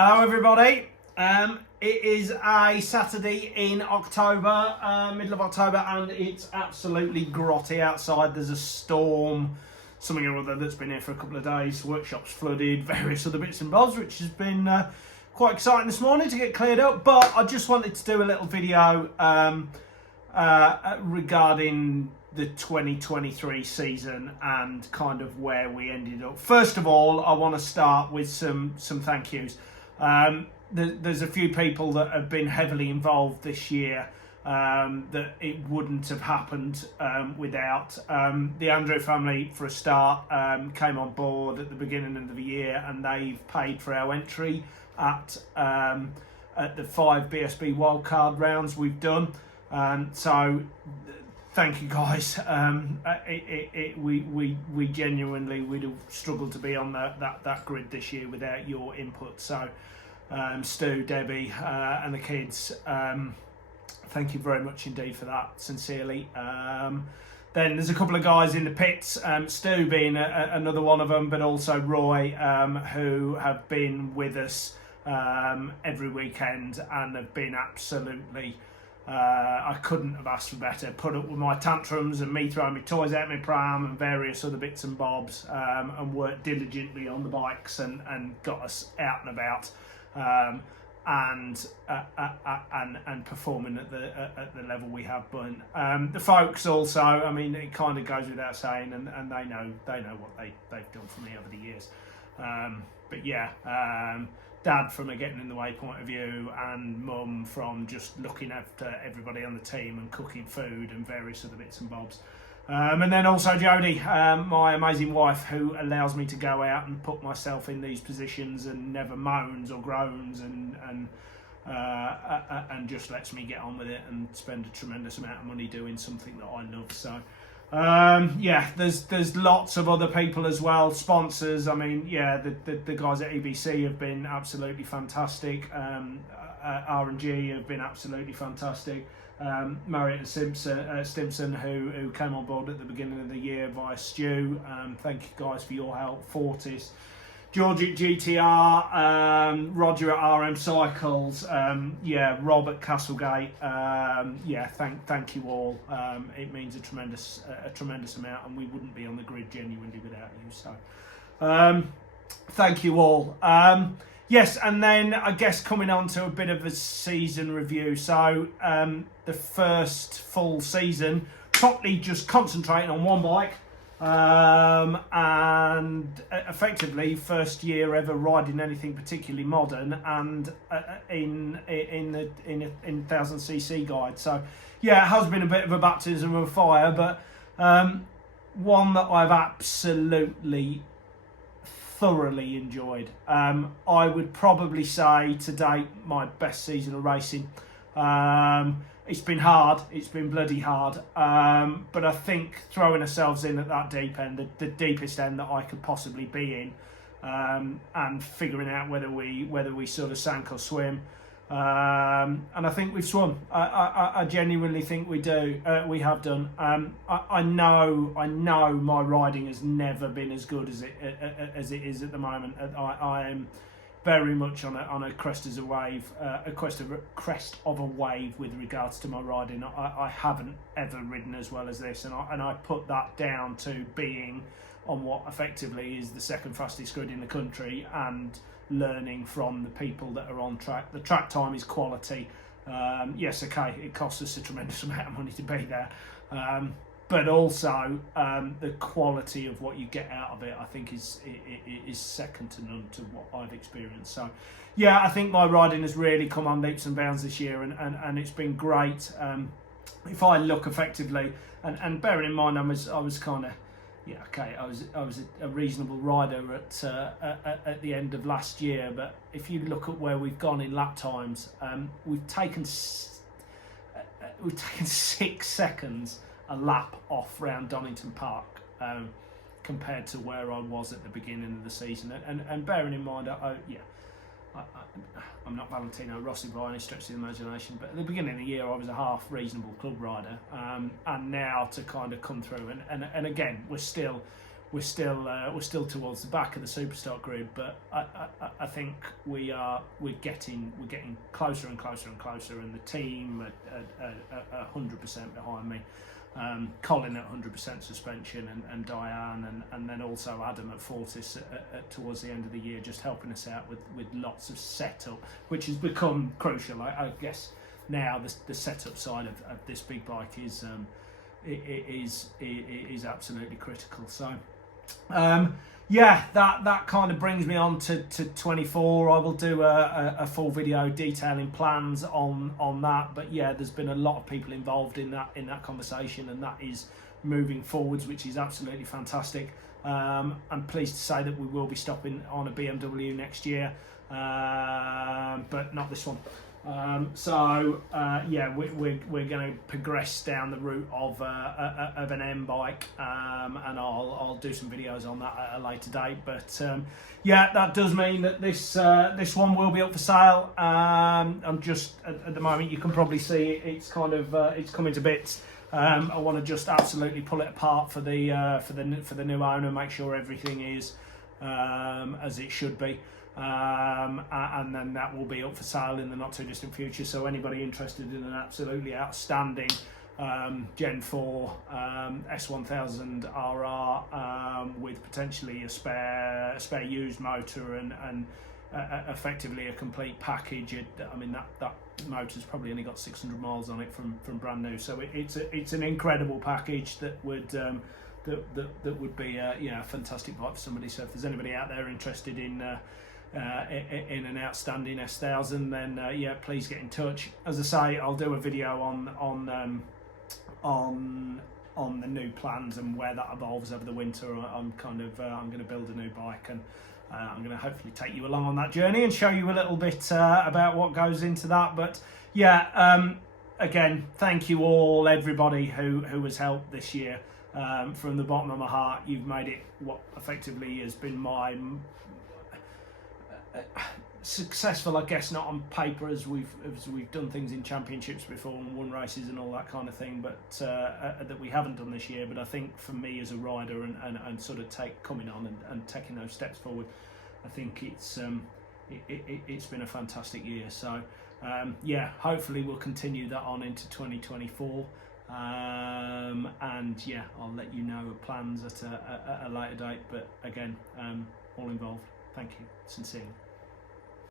Hello everybody. It is a Saturday in October, middle of October, and it's absolutely grotty outside. There's a storm, something or other that's been here for a couple of days. Workshop's flooded, various other bits and bobs, which has been quite exciting this morning to get cleared up. But I just wanted to do a little video regarding the 2023 season and kind of where we ended up. First of all, I want to start with some thank yous. There's a few people that have been heavily involved this year that it wouldn't have happened without. The Andrew family, for a start, came on board at the beginning of the year, and they've paid for our entry at the 5 BSB wildcard rounds we've done. So thank you guys. We genuinely would have struggled to be on that grid this year without your input. So Stu, Debbie, and the kids, thank you very much indeed for that, sincerely. Then there's a couple of guys in the pits, Stu being another one of them, but also Roy, who have been with us every weekend and have been absolutely, I couldn't have asked for better. Put up with my tantrums and me throwing my toys out my pram and various other bits and bobs, and worked diligently on the bikes and got us out and about, and performing at the level we have been. The folks also, I mean, it kind of goes without saying, and they know what they've done for me over the years. But yeah. Dad from a getting in the way point of view, and Mum from just looking after everybody on the team and cooking food and various other bits and bobs. And then also Jodie, my amazing wife, who allows me to go out and put myself in these positions and never moans or groans and just lets me get on with it and spend a tremendous amount of money doing something that I love. So yeah, there's lots of other people as well, sponsors. I mean, yeah, the guys at EBC have been absolutely fantastic. R&G have been absolutely fantastic. Marriott and Stimson, who came on board at the beginning of the year via Stu. Thank you guys for your help. Fortis, George at GTR, Roger at RM Cycles, yeah, Rob at Castlegate. Yeah, thank you all. It means a tremendous amount, and we wouldn't be on the grid genuinely without you. So, thank you all. Yes, and then I guess coming on to a bit of a season review. So, the first full season, properly just concentrating on one bike. And effectively first year ever riding anything particularly modern, and in 1000cc guide. So yeah, it has been a bit of a baptism of fire, but one that I've absolutely thoroughly enjoyed. I would probably say to date my best season of racing. It's been hard, it's been bloody hard, but I think throwing ourselves in at that deep end, the deepest end that I could possibly be in, and figuring out whether we sort of sank or swim, and I think we've swum. I genuinely think we have done. I know my riding has never been as good as it is at the moment. I am very much on a crest of a wave, crest of a wave with regards to my riding. I haven't ever ridden as well as this, and I put that down to being on what effectively is the second fastest grid in the country and learning from the people that are on track. The track time is quality. Yes, okay, it costs us a tremendous amount of money to be there. But also the quality of what you get out of it, I think, is second to none to what I've experienced. So, yeah, I think my riding has really come on leaps and bounds this year, and it's been great. If I look effectively, and bearing in mind I was kind of, yeah, okay, I was a reasonable rider at the end of last year, but if you look at where we've gone in lap times, we've taken 6 seconds a lap off round Donington Park, compared to where I was at the beginning of the season. And bearing in mind, I'm not Valentino Rossi by any stretch of the imagination, but at the beginning of the year I was a half reasonable club rider, and now to kind of come through and again we're still we're still towards the back of the Superstock grid, but I think we're getting closer and closer and closer, and the team are 100% behind me. Colin at 100% suspension, and Diane, and then also Adam at Fortis towards the end of the year, just helping us out with lots of setup, which has become crucial. I guess now the setup side of this big bike is absolutely critical. So yeah, that kind of brings me on to 24. I will do a full video detailing plans on that, but yeah, there's been a lot of people involved in that conversation, and that is moving forwards, which is absolutely fantastic. I'm pleased to say that we will be stopping on a BMW next year, but not this one. Yeah, we're going to progress down the route of an M bike, and I'll do some videos on that at a later date. But yeah, that does mean that this one will be up for sale. I'm just at the moment, you can probably see it's kind of it's coming to bits. I want to just absolutely pull it apart for the new owner, make sure everything is as it should be. And then that will be up for sale in the not too distant future. So anybody interested in an absolutely outstanding Gen 4 S1000 RR with potentially a spare used motor and effectively a complete package. I mean that motor's probably only got 600 miles on it from brand new. So it's an incredible package that would that would be a fantastic bike for somebody. So if there's anybody out there interested in an outstanding S1000, then yeah, please get in touch. As I say, I'll do a video on the new plans and where that evolves over the winter. I'm going to build a new bike, and I'm going to hopefully take you along on that journey and show you a little bit about what goes into that. But yeah, again, thank you all, everybody who has helped this year. From the bottom of my heart, you've made it what effectively has been my successful, I guess, not on paper, as we've done things in championships before and won races and all that kind of thing, but that we haven't done this year. But I think for me as a rider and sort of coming on and taking those steps forward, I think it's been a fantastic year. So yeah, hopefully we'll continue that on into 2024. And yeah, I'll let you know plans at a later date. But again, all involved, thank you sincerely.